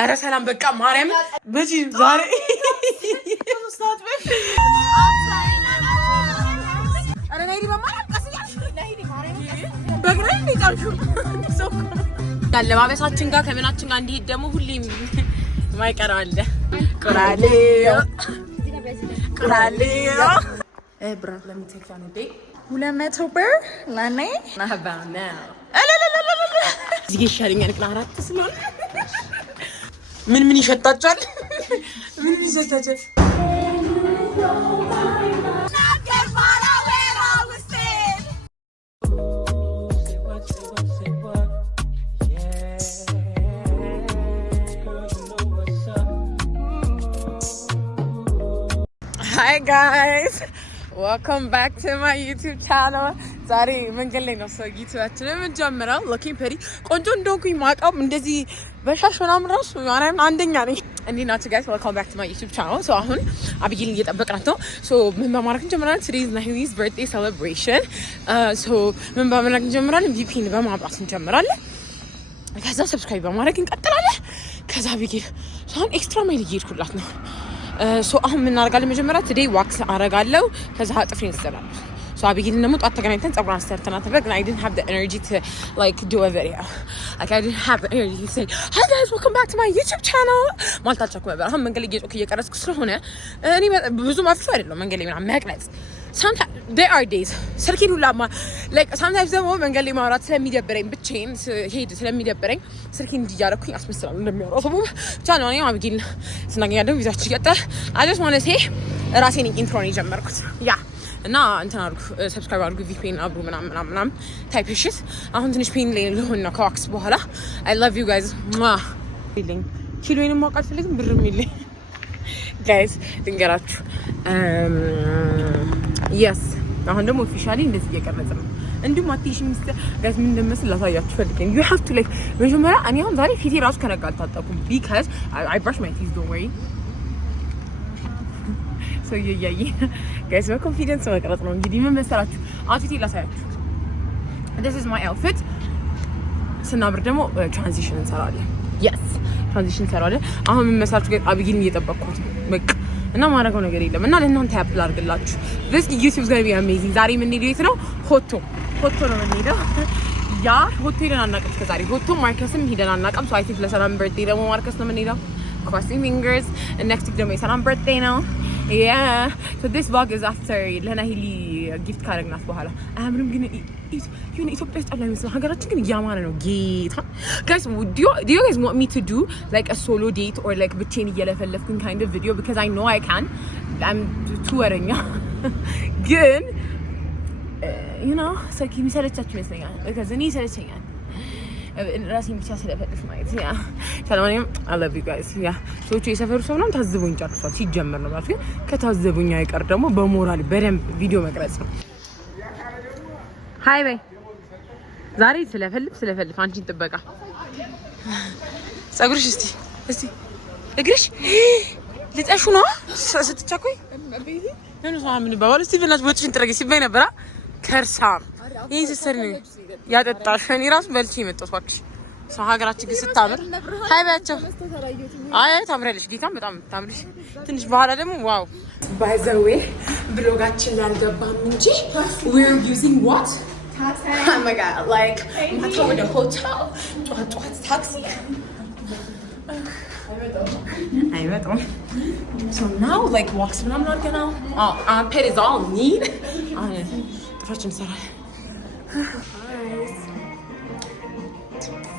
ኧረ ሰላም በቃ ማርያም በጂ ዛሬ ለባበሳችን ጋር ከምናችን ጋር እንዲሄድ ደግሞ ሁሌም ማይቀር አለ ቁራሌዮ ብራንድ ለሚቴካን ዴ 200 ብር ለኔ ናባና እዚህ ይሻለኛል ግን አራት ስለሆነ ምን ይሸጣጫል ምን ይሸጣጫል Hi guys, welcome back to my YouTube channel. ዛሬ መንገድ ላይ ነው ሰው ዩቲዩባችንን የምንጀምረው። looking pretty ቆንጆ እንደሆንኩኝ ማውቀው እንደዚህ በሻሽ ምናምን ራሱ ማርያም አንደኛ ነኝ። እንዴት ናችሁ guys? welcome back to my YouTube channel. so አሁን አብይልን እየጠበቅናት ነው። so ምን በማድረግ እንጀምራለን? today is Nahi's birthday celebration. so ምን በማድረግ እንጀምራለን? VPN በማብራት እንጀምራለን። ከዛ ሰብስክራይብ በማድረግ እንቀጥላለን። ከዛ አብይል አሁን ኤክስትራ ማይል እየሄድኩላት ነው። so አሁን ምን እናደርጋለን? መጀመሪያ today wax አረጋለሁ። ከዛ ጥፍሬን እሰራለሁ። so አብይልን ደግሞ ጧት ተገናኝተን ጸጉሯን ሰርተናት ነበር ግን I didn't have the energy to like do a video. like I didn't have the energy to say hi guys welcome back to my YouTube channel. ማለት አልቻልኩም ነበር። አሁን መንገድ ላይ እየቀረጽኩ ስለሆነ እኔ ብዙ ማፍሽ አይደለም መንገድ ላይ ምናምን መቅረጽ sometimes there are days ስልኬን ሁላ like sometimes ደግሞ መንገድ ላይ ማውራት ስለሚደብረኝ ብቻዬን ሄድ ስለሚደብረኝ ስልኬን እንዲያረኩኝ አስመስላለሁ እንደሚያወራው ሰው ብቻ ነው። እኔ አብይል ስናገኛለሁ ቪዲዮአችን ይቀጥላል። I just want to say ራሴን ኢንትሮን የጀመርኩት ያ እና እንትን አድርጉ ሰብስክራይብ አድርጉ VPN አብሩ ምናምን ታይፕ ሽት አሁን ትንሽ ፔን ላይ ልሆን ነው ከዋክስ በኋላ I love you guys feeling ኪሎዬን ማውቃት ፈልግም ብርም ይልኝ guys ድንገራችሁ yes አሁን ደግሞ ኦፊሻሊ እንደዚህ እየቀረጽ ነው። እንዲሁም አትሽም ሚስተር ጋይስ ምን እንደመስል ላሳያችሁ ፈልገኝ you have to like መጀመሪያ እኔ አሁን ዛሬ ፊቴ ራሱ ከነጋ አልታጠብኩም because I brush my teeth don't worry so yeah guys በኮንፊደንስ መቅረጽ ነው እንግዲህ ምን መሰላችሁ አውትፊት ላሳያችሁ this is my outfit ስናብር ደግሞ ትራንዚሽን እንሰራለን yes ትራንዚሽን እንሰራለን። አሁን ምን መሰላችሁ ጋር አብይልን እየጠበቅኩት በቃ እና ማረገው ነገር የለም እና ለእናንተ ያፕል አድርግላችሁ this YouTube is going to be amazing. ዛሬ ምን ሄደው ነው ሆቶ ነው የምንሄደው ያ ሆቶ ሄደን አናውቅም ከዛሬ ሆቶ ማርከስም ሄደን አናውቅም so I think ለሰላም birthday ደግሞ ማርከስ ነው የምንሄደው crossing fingers and next week ደግሞ የሰላም birthday ነው yeah so this vlog is after ለናሂሊ ጊፍት ካረግናት በኋላ አምሩም ግን ኢትዮጵያ ውስጥ ላይ መስሎ ሀገራችን ግን ያማረ ነው ጌታ guys do you guys want me to do like a solo date or like ብቻዬን እየለፈለፍኩኝ kind of video because I know I can I'm too ወረኛ ግን you know so can you ሰለቻችሁ ይመስለኛል because እኔ ሰለቸኛል ራሴን ብቻ ስለፈልፍ ማለት ያ ሰላማኔም I love you guys ያ ሰዎች የሰፈሩ ሰው ነው ታዝቡኝ ጨርሷል ሲጀመር ነው ማለት ግን ከታዘቡኝ አይቀር ደግሞ በሞራል በደንብ ቪዲዮ መቅረጽ ነው። ሃይ በይ ዛሬ ስለፈልፍ አንቺን ጥበቃ ጸጉርሽ እስቲ እግርሽ ልጠሹ ነው ስትቻኮይ ምን ነው ምን ባባል እስቲ በእናትሽ ወጥሽን ጥረጊ ሲባይ ነበር ከርሳም ይሄን ሲሰሪ ነው ያጠጣሽ እኔ ራሱ በልቼ የመጣሁት እባክሽ ሰው ሀገራችን ግን ስታምር ሃይ ባያቸው አይ ታምራለሽ ጌታም በጣም ታምርሽ ትንሽ በኋላ ደግሞ ዋው by the way ብሎጋችን ላይ አልገባም እንጂ we're using what oh my god like ማታ ወደ ሆቴል ጧት ታክሲ አይመጣም so now like walks ምናምን አድርገናል our pet is all need ጥፍራችን ሰራል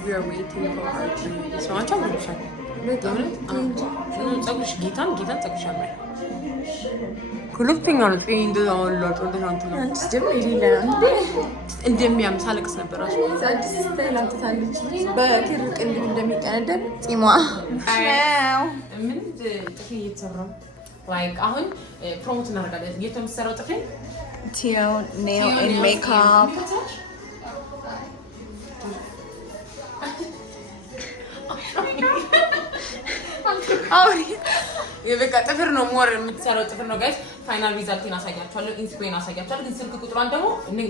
we are waiting for our drink so አንቺ አውርሻል ጸጉርሽ ጌታን ጸጉርሽ አለ ሁለተኛ ነው እንደዛ ወላጭ እንደዛንተ ነው ጀምር ይላል እንዴ እንደሚያም ሳለቅስ ነበር አሽ አዲስ ስታይል አምጥታለች በክር ቅንድብ እንደሚቀነደብ ጺሟ ምን ጥፊ እየተሰራው like አሁን ፕሮሞት እናደርጋለን እየተመሰረው ጥፊ Tio nail and makeup የበቃ ጥፍር ነው ሞር የምትሰራው ጥፍር ነው ጋይስ ፋይናል ሪዛልቴን አሳያችኋለሁ ኢንስፔን አሳያችኋለሁ ግን ስልክ ቁጥሯን ደግሞ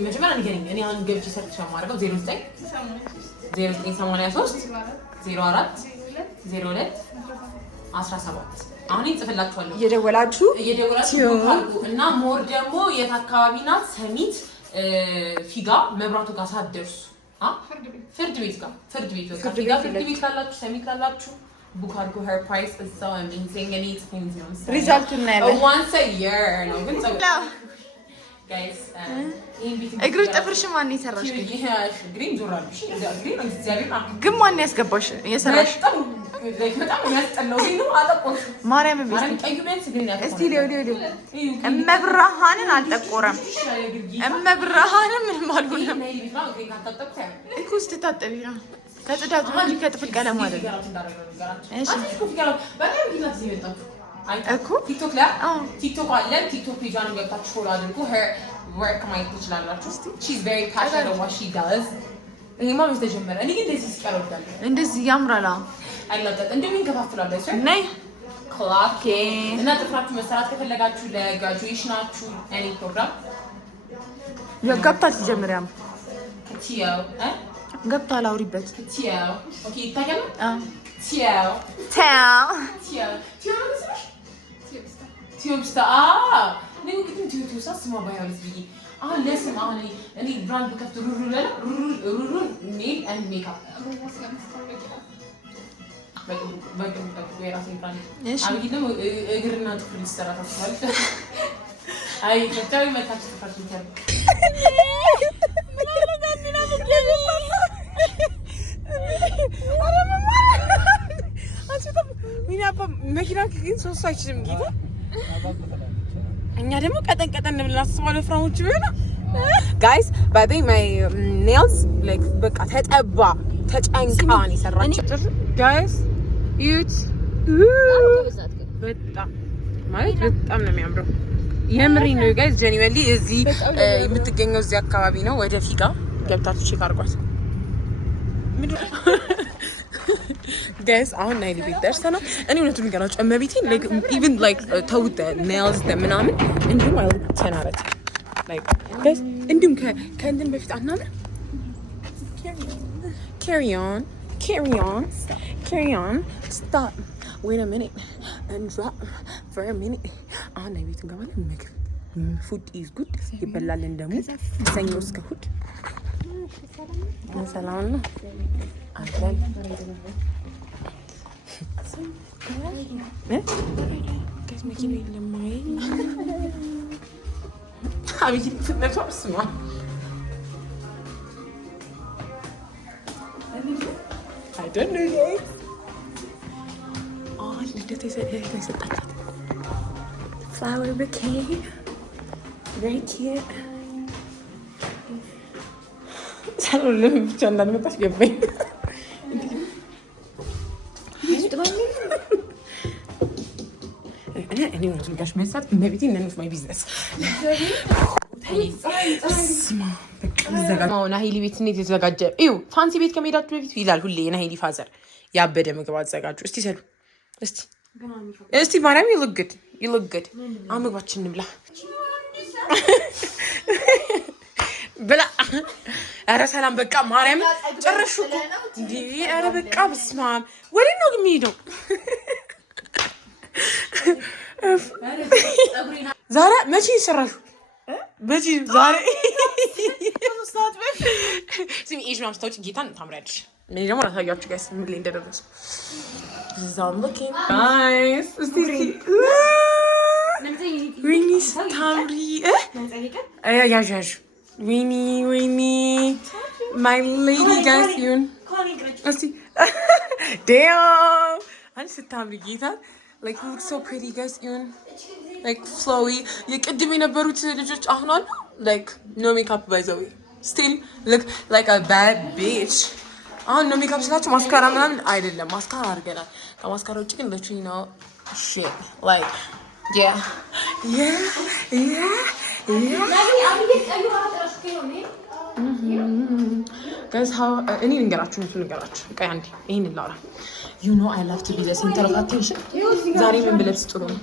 መጀመሪያ ንገሪኝ እኔ አሁን ገብቼ ሰርች ማድረገው 0983 04 02 17 አሁን ይጽፍላችኋለሁ እየደወላችሁ እና ሞር ደግሞ የት አካባቢ ናት ሰሚት ፊጋ መብራቱ ጋር ሳትደርሱ ፍርድ ቤት ካላችሁ ሰሚት ካላችሁ book አድርጉ her price is so amazing and it's things ነው ሪዛልቱ እናያለን once a year ነው ግን guys እግሩ ጥፍርሽ ማን ይሰራሽ ግሪን ዞራልሽ ግሪን እግዚአብሔር ግን ማን ያስገባሽ የሰራሽ በጣም ያስጠላው ግን ነው አጠቆሽ ማርያም እስቲ ሊዮ እመብርሃንን አልጠቆረም እመብርሃንን ምንም አልሆነም እኮ ስትታጠቢ ነው ከጽዳቱ እንጂ ከጥፍር ቀለም አይደለም እሺ እኮ ቲክቶክ ላይ ቲክቶክ አለ ቲክቶክ ፔጇን ገብታችሁ ፎሎ አድርጉ her work ማየት ትችላላችሁ she's very passionate about what she does እኔማ ተጀመረ እኔ ግን እንደዚህ ስቀርብዳለሁ እንደዚህ ያምራላ አይላቀጥ እንደምን እንከፋፍላለን እሺ ነይ ክላክ እና ጥፍራችሁ መሰራት ከፈለጋችሁ ለግራጁዌሽናችሁ any ፕሮግራም የገብታ ትጀምሪያም ቲዮ ገብታ ላውሪበት ቲዮ ኦኬ ታገለ ቲዮ ቲዮብስታ ነኝ ግን ቲዮብስታ ስማ ባይሆንስ ቢጊ ለስም እኔ ብራንድ ከፍቶ ሩሩ ኔል ኤንድ ሜካፕ በቃ የራሴ ብራንድ አብይ ደግሞ እግርና ጥፍር ሊሰራ ታስባል አይ ከተው መታች ተፋሽ ይታል መኪና ግን ሶስት አይችልም ጌታ እኛ ደግሞ ቀጠን ብለን አስባለሁ ፍራሞች ቢሆን ጋይስ ባይ ማይ ኔልስ ላይክ በቃ ተጨንቃን ይሰራችሁ ጋይስ ዩት በጣም ነው የሚያምረው የምሪ ነው ጋይስ ጀኒወሊ እዚህ የምትገኘው እዚህ አካባቢ ነው ወደ ፊጋ ገብታችሁ ቼክ አድርጓት guys አሁን ናይል ቤት ደርሰናል እኔ እውነቱን ንገራችሁ እመቤቴን like even like ተውት nails ምናምን እንዲሁም I look 10 out of 10 like guys እንዲሁም ከእንትን በፊት አናምር carry on stop wait a minute and drop for a minute አሁን ናይል ቤት እንገባለን ምግብ food is good ይበላልን ደግሞ ሰኞ እስከ እሑድ ሰላም ነው አለን guys making it lemay አብይ ፍጥነቷ ስማ I don't know guys ልደት የሰጣችት flower bouquet very cute ሰላም ብቻ እንዳልመጣሽ ገባኝ እኔ ነው ልጋሽ መሳት maybe none of my business ማው ናሂሊ ቤት እንዴት የተዘጋጀ እዩ ፋንሲ ቤት ከመሄዳችሁ በፊት ይላል ሁሌ ናሂሊ ፋዘር ያበደ ምግብ አዘጋጁ እስቲ ሰዱ እስቲ ማርያም you look good ምግባችን እንብላ ብላ ኧረ ሰላም በቃ ማርያም ጨረሹ እንዴ ኧረ በቃ በስማም ወዴት ነው የሚሄደው ዛሬ መቼ ይሰራሹ በጂ ዛሬ ስሚ ኢሽ ማምስታውጭ ጌታን ታምራለሽ ምን ደግሞ ታያችሁ ጋይስ ምን ላይ እንደደረሱ ዛም ሉኪንግ ናይስ እስቲ ዊኒ ስታምሪ ያዣዥ Winnie, my lady guys, you. See, damn. I'm so tired, Gita. Like you look so pretty, guys, you. Like flowy. You can do me a barut just like no makeup by the way. Still look like a bad bitch. No makeup. Slash mascara, man. I didn't mascara. Get it. The mascara chicken, literally, you know, shit. Like, yeah. Guys, how any ንገራችሁ ቀይ አንዴ ይሄን ላውራ you know I love to be the center of attention ዛሬ ምን ብለብስ ጥሩ ነው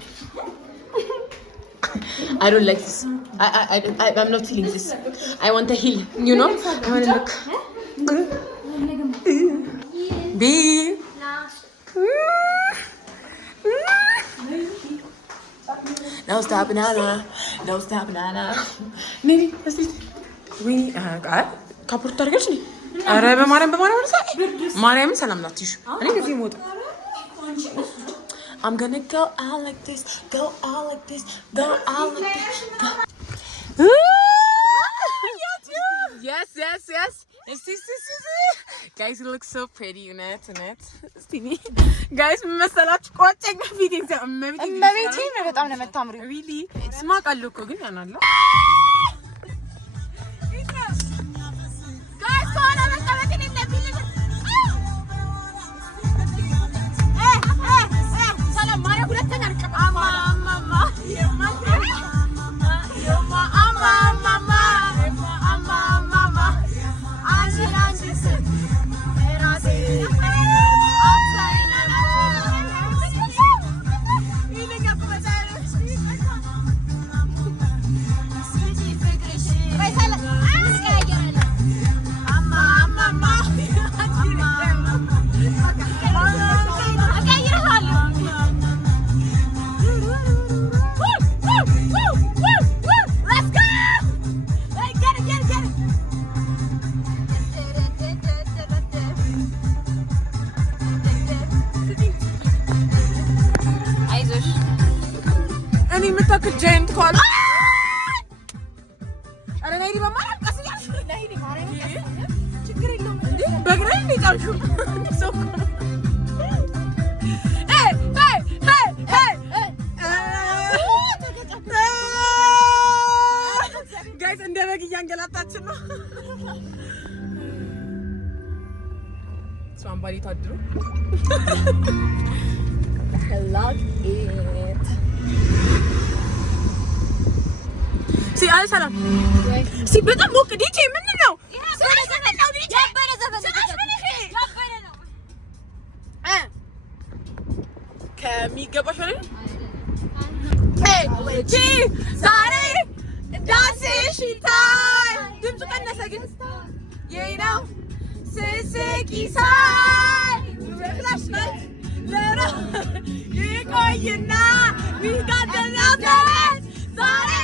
I don't like this I'm not feeling this I want a heel you know I want to look B Don't stop banana. Don't stop banana. Nini, let's see. We ካፖርት ታርገሽ ነኝ አረ በማርያም ማርያም ሰላም ናትሽ እኔ ከዚህ ሞት I'm gonna go out like this, go out like this, go out like this. Yes. Guys, you look so pretty, net. Guys, መሰላችሁ ቆጨኝ ቪዲዮ እመቤቴ ነው በጣም ነው የምታምሪው really ስማቅ አለው እኮ ግን ያናላ guys ኮና መጣበትን እንደሚል ሰላም ማርያ ሁለተኛ አርቀም አማማ ጀንት ኮል አረ ነይ በማለት ቀስያሽ ነይ ማርያም ችግር የለውም እንዴ በግሬ ሊጣልሹ ሰው ጋይስ እንደ በግ እያንገላታችን ነው somebody ታድሩ love it See, I said, see, but I'm looking. DJ, man, no. Can we get back on it? Hey, G, sorry, that's it. She time. Do you want to say it? Yeah, you know. Sissy, sorry. Flashlight. Little, you go, you know. We got the love. Sorry.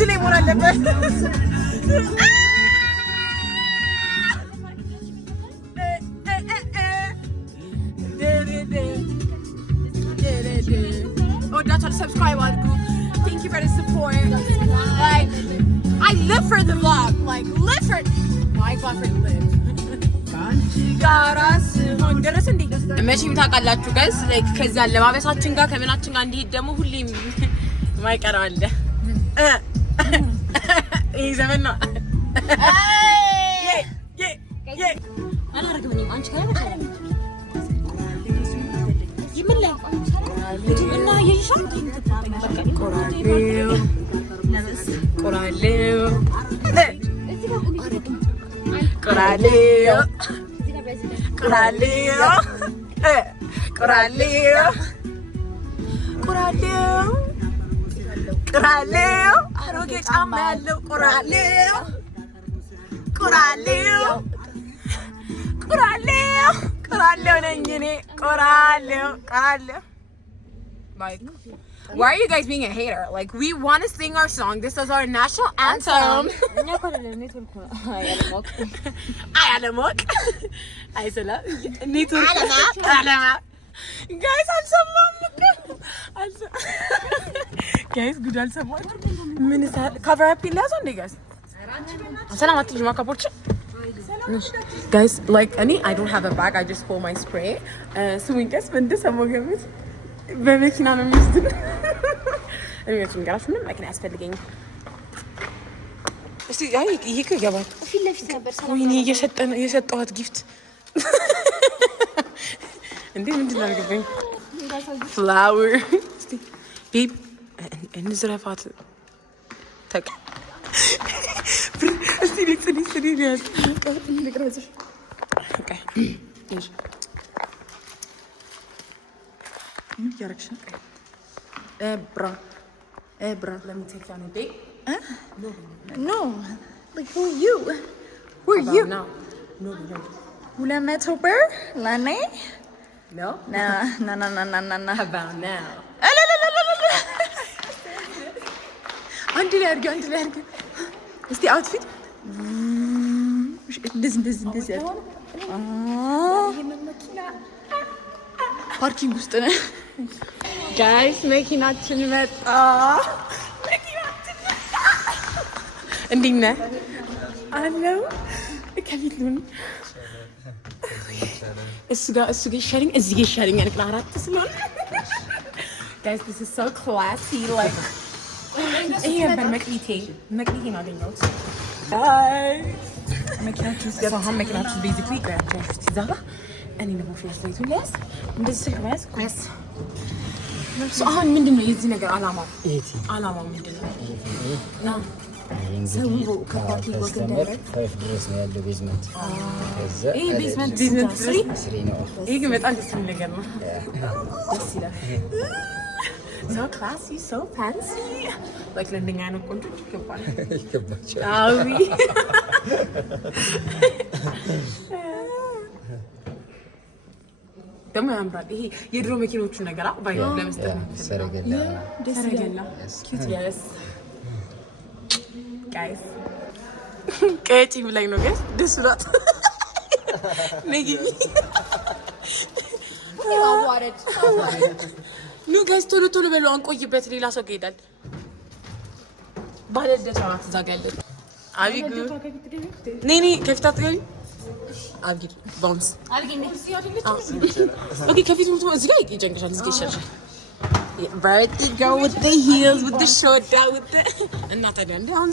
Jilly more than the Oh, that's how to subscribe on group. Thank you for the support. Like, I live for the vlog. Like, live for my vlog for live. መቼም ታውቃላችሁ guys like ከዛ ለማበሳችን ጋር ከመናችን ጋር እንዲሄድ ደግሞ ሁሌም ማይቀረው አለ ይሄ ዘመን ነው አላረግም አንቺ ካለ ይምልኝ እና ይይሻል ቆራሌው ቆራሌው አሮጌ ጫማ ያለው ቆራሌው ነኝ እኔ ቆራሌው like why are you guys being a hater? Like we want to sing our song. This is our national anthem. Alamok. Aisala. Alamok. Guys, guys, good al someone. Minister cover up in last one guys. Assalamu alaikum. Guys, like I don't have a bag. I just pull my spray. So we guess when this I'm በመኪና ነው የሚወስድ እኔም ጋር ምንም መኪና ያስፈልገኝ እስቲ አይ ይሄ ከገባል ፊት ለፊት ነበር ሰላም ወይኔ የሰጠኋት ጊፍት እንዴ ምንድን ነው ያገኘኝ ፍላወር እስቲ ቤብ እንዝረፋት ተቅ እስቲ ሊያዝ ልቅረጽሽ እያረግሽ ነው ብራ let me take you on a date no like who you no 200 ብር ለኔ no ና about now አንድ ላይ አድርጊ እስቲ አውትፊት እንደዚህ ፓርኪንግ ውስጥ ነን ጋይስ መኪናችን መጣ እንዴት ነህ አለው ከፊት ነው እሱ ጋር ይሻለኝ እዚህ ጋር ይሻለኛል ግን አራት ስለሆነ guys this is so classy like ይሄ ነበር መቅኒቴን አገኘሁት መኪናችን ውስጥ ገባሁ መኪናችን ቤዚክሊ ግራቻ ይዛጋ እኔ ደግሞ ፍሬሽ ላይቱን ሊያዝ እንደዚህ ስልክ መያዝ ኳስ አሁን ምንድን ነው የዚህ ነገር አላማው ምንድን ነው ሰው ከፓርኪንግ ወክ እንዳይረግ ድረስ ነው ያለው ቤዝመንት ይሄ ቤዝመንት 3 ነው ይሄ ግን በጣም ደስ የሚል ነገር ነው ደስ ይላል so classy so fancy like ለእንደኛ አይነት ቆንጆ ይገባል አዊ ደግሞ ያምራል ይሄ የድሮ መኪኖቹ ነገር ባይ ለመስጠት ሰረገላ cute yes guys ቀጪ ብላኝ ነው guys ደስ ብሏት ነጊ ኑ ጋይስ ቶሎ በሉ አንቆይበት ሌላ ሰው ይሄዳል ባለደታ ተዛጋለች አቢጉ ነኒ ከፍታት ገቢ አቢጊ ቦንስ ኦኬ ከፊት ሙሉ እዚህ ጋር ይጨንቅሻል እዚህ ጋር ይሻልሻል Birthday girl with the heels with the short down with the እና ታዲያ እንደ አሁን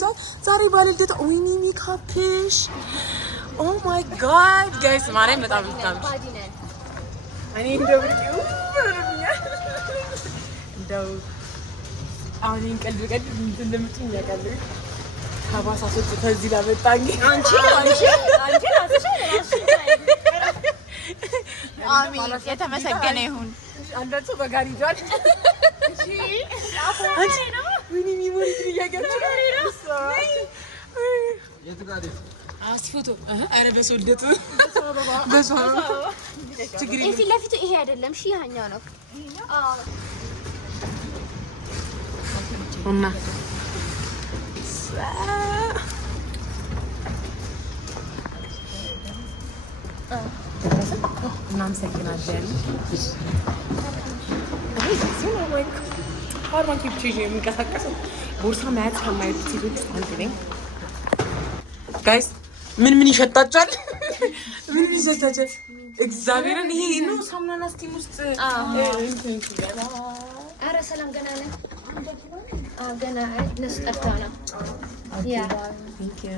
ዛሬ ባለደታ ወይኔ ሜካፕሽ oh my god guys ማርያም በጣም እኔ እንደው አሁን እንቀልድ እንደምትኝ ያውቃል ከባሳሶች ከዚህ ላመጣኝ አንቺ አሜን የተመሰገነ ይሁን አንዳቸው በጋሪ ይዟል አንቺ ምን ሚሞሪ ትያገች ፎቶ አረ በሶልደቱ ችግር የለም ፊት ለፊቱ ይሄ አይደለም እሺ ያኛው ነው እና እናመሰግናለን ሀርማን ኪፕ ቼዥ የሚንቀሳቀሰው ቦርሳ መያዝ ከማይሄዱ ሴቶች ውስጥ አንዱ ነኝ ጋይስ ምን ይሸጣጫል ምን ይሸጣጫል እግዚአብሔርን ይሄ ነው ሳሙናና ስቲም ውስጥ አረ ሰላም ገና ነን ገና እነሱ ጠርተው ነው ያ ቴንክ ዩ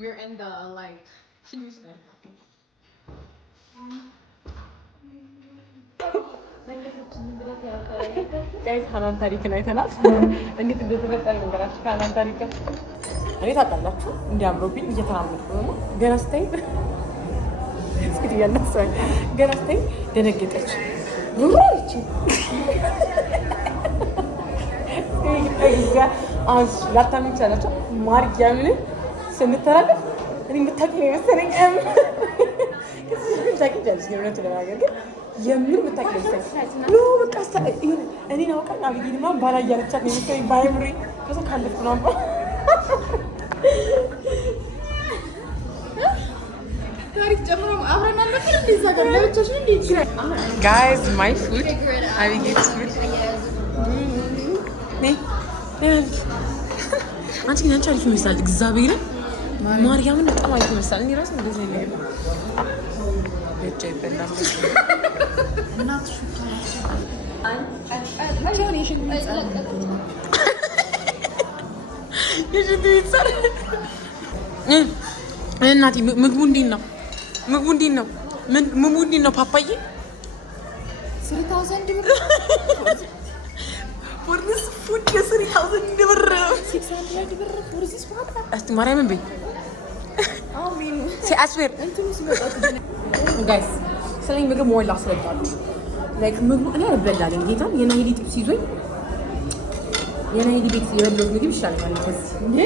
We're in the like Tuesday. Guys, Hanan ታሪክን አይተናል። እንዴት እንደተፈጠረ ነገራችሁ ካናን ታሪክ እኔ ታውቃላችሁ እንዲያምሮብኝ እየተራመድኩ ነው ገና ስታይ እስኪ ያነሳኝ ገና ስታይ ደነገጠች ወራች አሁን ላታምን ይቻላችሁ ማርያምን ስንተራረፍ እኔ የምታውቂው መሰለኝ ታውቂያለሽ የእውነቱን ለማገር ግን የምር የምታውቂው መሰለኝ ኖ በቃ እኔን አውቃኝ አብይንማ ባላ እያለቻት ነው የመሰለኝ ባይምሪ ከዛ ካለፍኩ ነው Guys, my food. I will get food. አንቺ ግን አንቺ አሪፍ ይመስላል። እግዚአብሔርን ማርያምን በጣም አሪፍ ይመስላል። እኔ ራሱ እንደዚህ ነው ያለው። እጄ ይበላል። እናቴ ምግቡ እንዴት ነው? ምግቡ እንዴት ነው? ምግቡ እንዴት ነው? ፓፓዬ 3000 ብር for this food 3000 ብር 600 ብር for this food እስቲ ማርያምን በይ አሜን see I swear guys ስለኝ ምግብ ሞላ አስረዳችሁ like ምግቡ እኔ አልበላለኝ ጌታም የናይሊ ጥብስ ይዞኝ የናይሊ ቤት የበላሁት ምግብ ይሻላል ከዚህ እንዴ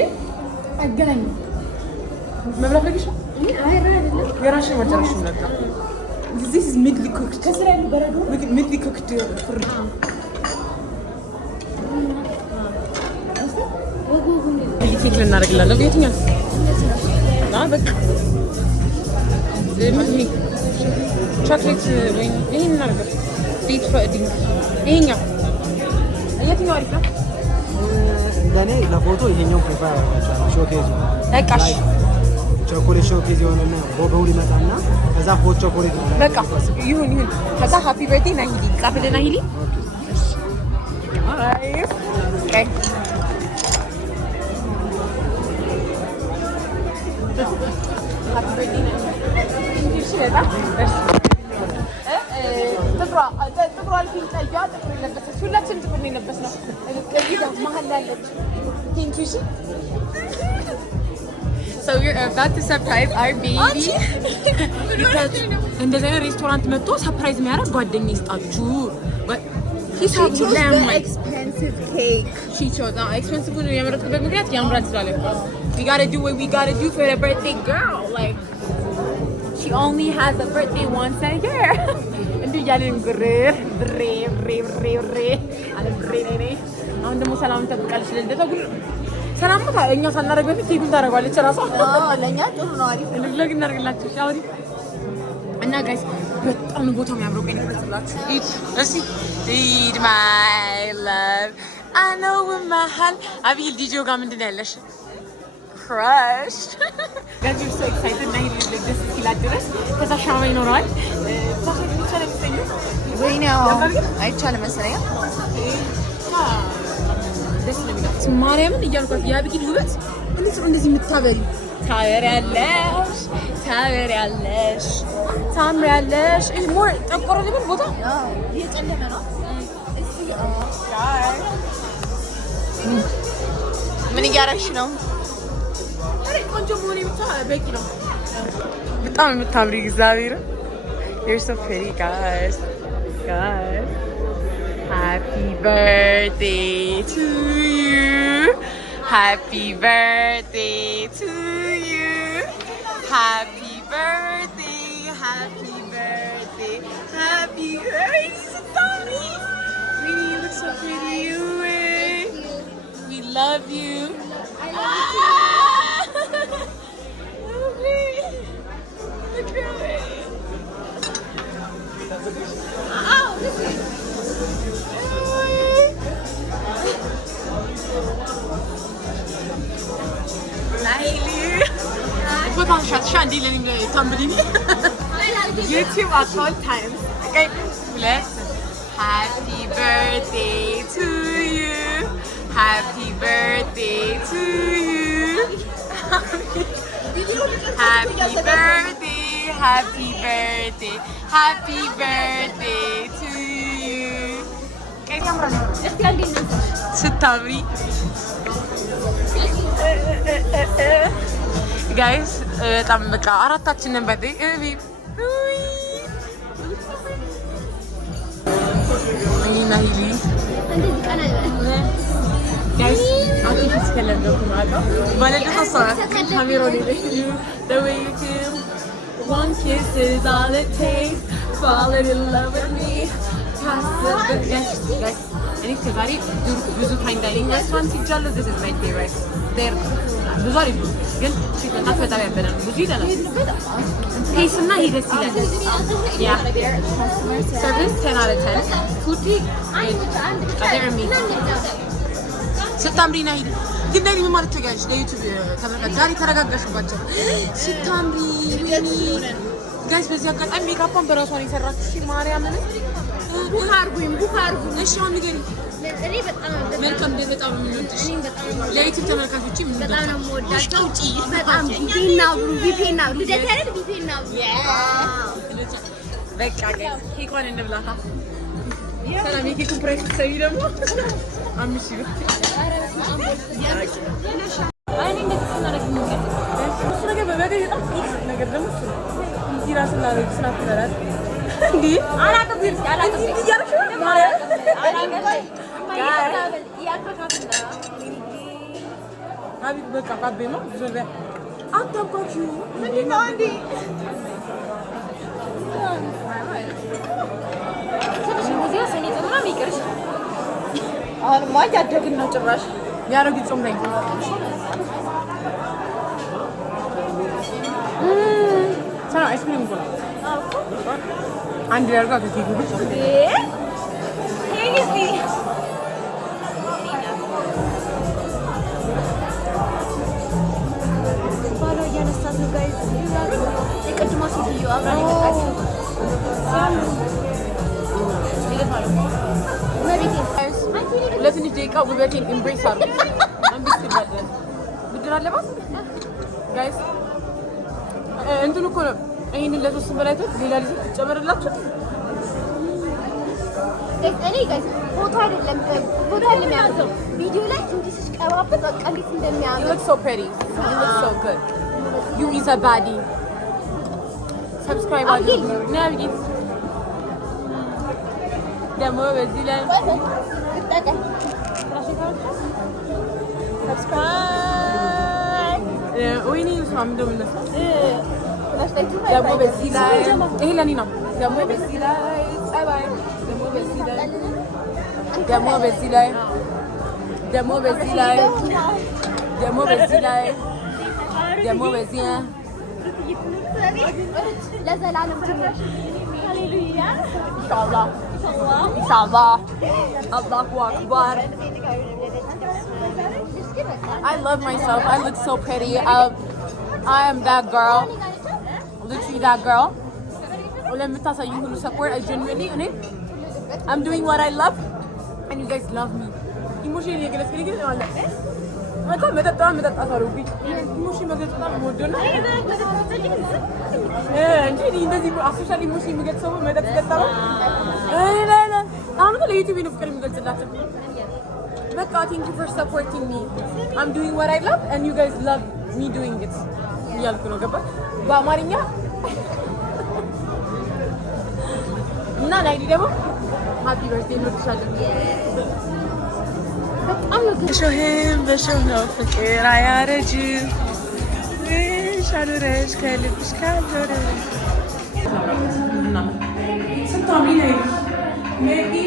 አገናኝ መብላት ለግሽ የራስሽን መጨረሻ ነበር this is midly cooked ከስራ ያለው በረዶ midly cooked ፍርድ ኬክ ልናደርግላለን በየትኛው በቃ ቾክሌት ወይም ይሄን እናደርገው ዴት ፋዲንግ ይሄኛው የትኛው አሪፍ ነው? እንደኔ ለፎቶ ይሄኛው ፕሪፈር አደርጋለሁ። ሾኬዝ በቃሽ ቾኮሌት ሾኬዝ የሆነና ቦቦው ሊመጣና ከዛ ሆት ቾኮሌት በቃ ይሁን ከዛ ሃፒ በርዝዴ ናሂሊ ጻፍልና ናሂሊ አሪፍ ኦኬ ሃፒ በርዝዴ ናሂሊ ሽለታ ጥቁር አልፊን ቀይዋ ጥቁር የለበሰች ሁላችንም ጥቁር ነው የለበስነው እዚህ ጋር መሀል ላይ ያለች ፒንክሽ So you're about to surprise our baby. እንደዚህ አይነት ሬስቶራንት መጥቶ ሰርፕራይዝ የሚያደርግ ጓደኛ ይስጣችሁ። She chose the expensive cake. She chose the expensive one. የመረጥኩበት ምክንያት ያምራል ስላለኝ we gotta do what we gotta do for the birthday girl. Like she only has a birthday once a year. እንዴ ያለን ግሬር አሁን ደግሞ ሰላም ተብቃለች ለልደታ ጉድ ሰላም ነው እኛ ሳናደርግ በፊት ኬኩን ታደርጋለች ራሷ ለኛ ጥሩ ነው አሪፍ ነው ለግ እናደርግላችሁ ሻውሪ እና ጋይስ በጣም ነው ቦታው የሚያምረው ቀኝ ተጽላችሁ እሺ eat my love I know with my hand አቢል ዲጂዮ ጋር ምንድን ያለሽ crush guys you're so excited now you look this እስኪላት ድረስ ከዛ ሻማ ይኖራል ታዲያ ይቻላል መሰለኝ ወይኔው አይቻልም መሰለኝ ማርያምን እያልኳት የአቢጊል ውበት እንዴት ነው እንደዚህ የምታበሪ ታምሪያለሽ ይሄ ሞር ጠቆረ ልብል ቦታ እየጨለመ ነው ምን እያደረግሽ ነው? ቆንጆ መሆኔ ብቻ በቂ ነው በጣም የምታምሪ እግዚአብሔር you're so pretty guys happy birthday to you happy birthday to you happy birthday happy birthday happy birthday we look so pretty you we love you I love you look at it YouTube at all times. Okay, let's. Happy birthday to you. Happy birthday to you. Happy birthday. Happy birthday. Happy birthday to you. Okay, ስታምሪ ጋይስ በጣም በቃ አራታችንን በደይ እኔና ሂሊ ጋይስ አቲፊስ ከለንደው ማጣ ባለደታ ሰዓት ካሜራ ላይ the way you feel one kiss is all it takes falling in love with me pass the yes እኔ ከዛሬ ብዙ ታይንዳይኒንግ ሬስቶራንት ይጃለሁ this is my favorite there ብዙ አሪፍ ነው ግን እናት በጣም ያበላል ብዙ ይላል ቴስት እና ሂደስ ይላል ያ ሰርቪስ 10 out of 10 ፉዲ አደረሚ ስታምሪና ሂድ ግን ደግሞ ምን ማለት ትጋሽ ለዩቲዩብ ተመልካች ዛሬ ተረጋጋሽባቸው ስታምሪ ጋይስ በዚህ አጋጣሚ ሜካፓን በራሷ ነው የሰራችው እሺ ማርያምን ቡክ አርጉኝ እሺ አሁን ንገሪኝ እኔ በጣም መልካም በጣም ምንድነው ለዩቲዩብ ተመልካቾች ምን በጣም ነው የምወዳቸው በጣም ቪፒና ልደት አይደል ቪፒና በቃ ጋይስ ኬኳን እንብላታ ሰላም የኬኩ ፕራይስ ሰይ ደግሞ አምስት ይሉ አይ እንደዚህ ስናደርግ ነው እሱ ነገር በበደ በጣም ነገር ደግሞ እዚህ ራስና ስናፕ ተራል እንዴ አላቀም ይያልሽ ማለት ሀቢብ በቃ ካቤማ ዞር አታውቃችሁ ምንድነው እንዴ ስለዚህ ሰኔ ተምራ ሚቀርሽ አሁን ማጅ አደግን ነው ጭራሽ ያረግ ጾም ላይ ሰና አይስክሪም ነው አንድ ያርጋ ከቲጉ ለትንሽ ደቂቃ ውበቴን ኤምብሬስ አድርጉ አንቢስ ይባላል ብድር አለባት ጋይስ እንትን እኮ ነው ይሄንን ለሶስት በላይቶች ሌላ ልጅ ተጨመረላችሁ እኔ ጋይስ ፎቶ አይደለም ያለው ቪዲዮ ላይ እንዲህ ሲቀባበት በቃ እንዴት እንደሚያምር you look so pretty you look so good you is a baddie subscribe አድርጉ ነብይ ደግሞ በዚህ ላይ subscribe ወይኔ ስማም እንደምነሳ ደግሞ በዚህ ላይ ይሄ ለኔ ነው ደግሞ በዚህ ላይ ጸባይ ደግሞ በዚህ ላይ ደግሞ በዚህ ላይ ደግሞ በዚህ ላይ ደግሞ በዚህ ላይ ደግሞ በዚህ ለዘላለም ትምሽ ሃሌሉያ ኢንሻአላህ አላሁ አክበር I love myself I look so pretty I am that girl literally that girl ለምታሳዩ ሁሉ support I genuinely I'm doing what I love and you guys love me ኢሞሽን የገለጽከኝ ግን ማለት አቆም መጣጣም አታሩቢ ኢሞሽን መግለጽ በጣም ወደና እንጂ እንደዚህ አሶሻል ኢሞሽን የሚገልጸው መጣጣ ተጣጣው ላ አሁን ለዩቲዩብ ነው ፍቅር የሚገልጽላችሁ በቃ thank you for supporting me I'm doing what I love and you guys love me doing it ያልኩ ነው ገባ በአማርኛ እና ላይ ደግሞ happy birthday እንወድሻለን በሾህም በሾህ ነው ፍቅር አያረጅም ሻሉረሽ ከልብሽ ካልዞረ ስታምሪ ነይ make me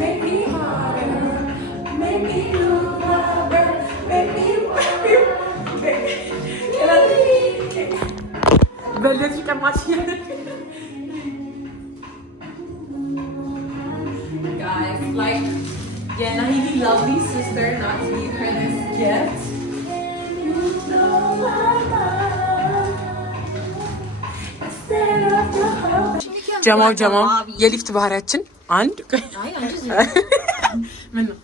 make me harder make me look harder make me በለዚ ቀማሽ guys like yeah Nahidi lovely sister not to give her this gift ጀማው የሊፍት ባህሪያችን አንድ ምን ነው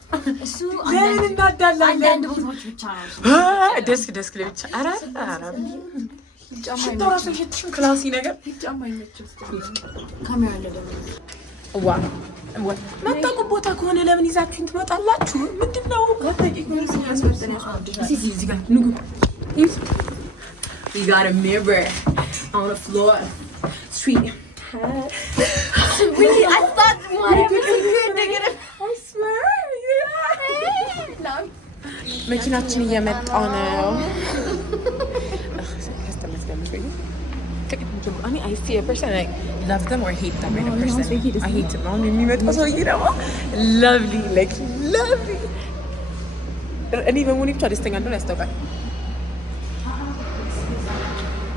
እሱ ለምን እንዳዳላለን አንድ ቦታዎች ብቻ ነው ደስክ ለብቻ አራ ሽቶ ራሱ ሽትሽም ክላሲ ነገር ጫማ አይመችም ካሜራ አለ ደግሞ ዋ መጣቁ ቦታ ከሆነ ለምን ይዛችሁን ትመጣላችሁ ምንድነው እዚህ ጋር ንጉ we got a mirror on the floor sweet I thought what I swear yeah መኪናችን እየመጣ ነው I mean, I see a person like love them or hate them in a person. I hate them. አሁን የሚመጣው ሰውዬ ደግሞ lovely like lovely እኔ በመሆኔ ብቻ ደስተኛ እንደሆነ ያስታውቃል።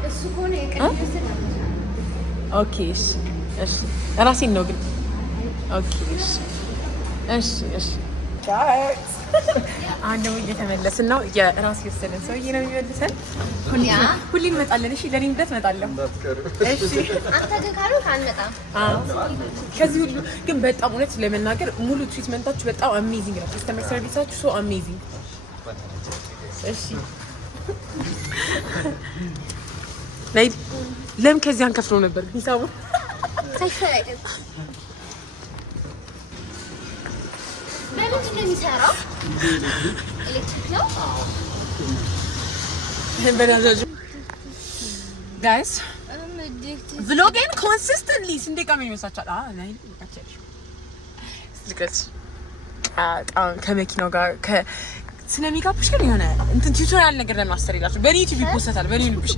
እሱ ከሆነ የቀደሰ ኦኬ እሺ እሺ ራሴን ነው ግን ኦኬ እሺ እሺ እሺ ጋይስ አሁን ደግሞ እየተመለስን ነው። የራስ የወሰደን ሰውዬ ነው የሚመልሰን። ሁሌ እንመጣለን። እሺ ለኔ እንደት እመጣለሁ። እሺ አንተ ግን ካልሆንክ አንመጣም። ከዚህ ሁሉ ግን በጣም እውነት ለመናገር ሙሉ ትሪትመንታችሁ በጣም አሜዚንግ ነው። ከስተመር ሰርቪሳችሁ ሶ አሜዚንግ። እሺ ላይ ለምን ከዚህ አንከፍለው ነበር ሂሳቡ ሳይፈረድ ለምን እንደሚሰራው ኤሌክትሪክ ነው። በናዛጁ ጋይስ vlogging consistently ስንዴ ቀን ይመስላችኋል? ናይ ልካቸልሽ ልከት ከመኪናው ጋር ስለሚጋብሽ ግን የሆነ እንትን ቲዩቶሪያል ነገር ለማስተር ይላችሁ በኔ ዩቲዩብ ይፖስታል። በኔ ልብሽ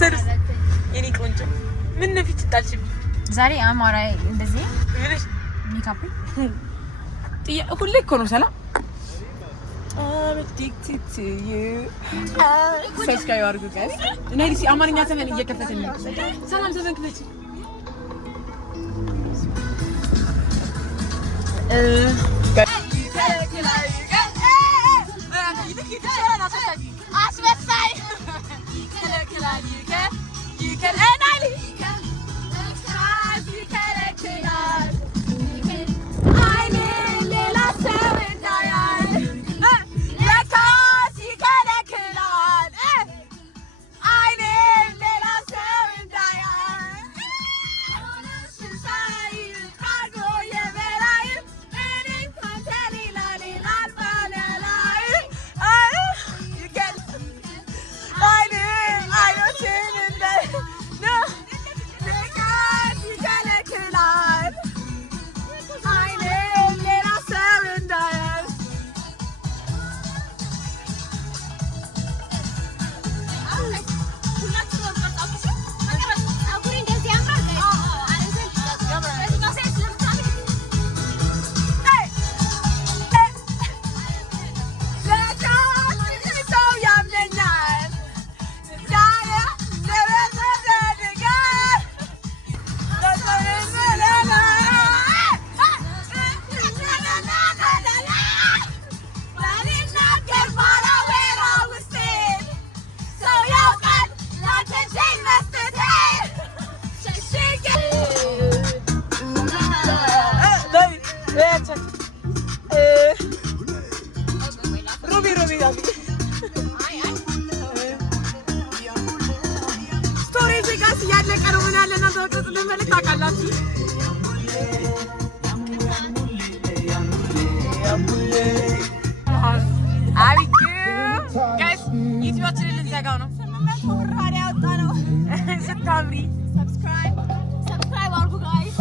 ሰርስ የኔ ቆንጆ ምን ነው ፊት ታልሽ ዛሬ አማራ እንደዚህ ሜካፕ ሁሌ እኮ ነው ሰላም I'm addicted to you. Subscribe አድርጉ guys. እና ዲሲ አማርኛ ዘፈን እየከፈተን ነው። ሰላም ዘፈን ክፈች።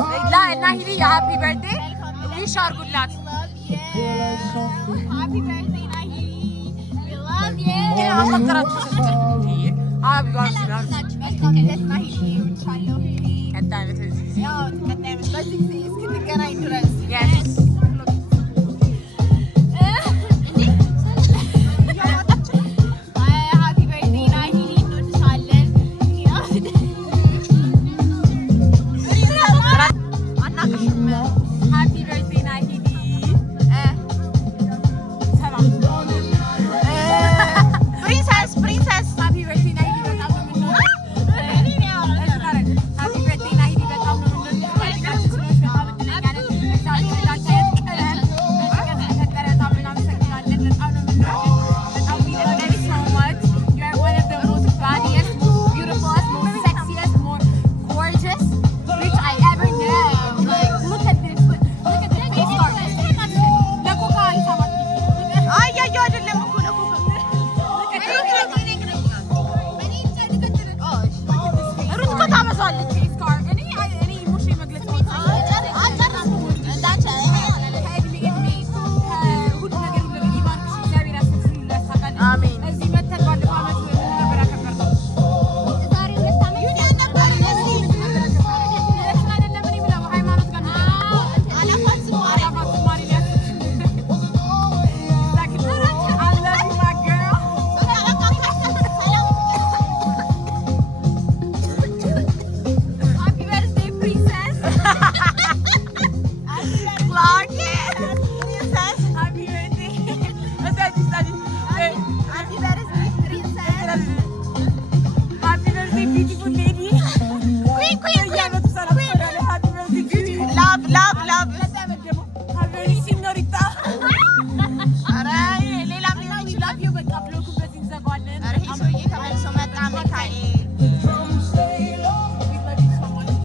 Happy birthday. Wish አርጉላት. Happy birthday Nahi. We love you. ግን አፈቅራችሁ ስትይ አብጋሽ ነው ቀጣይ ቀጣይ በዚህ እስክንገናኝ ድረስ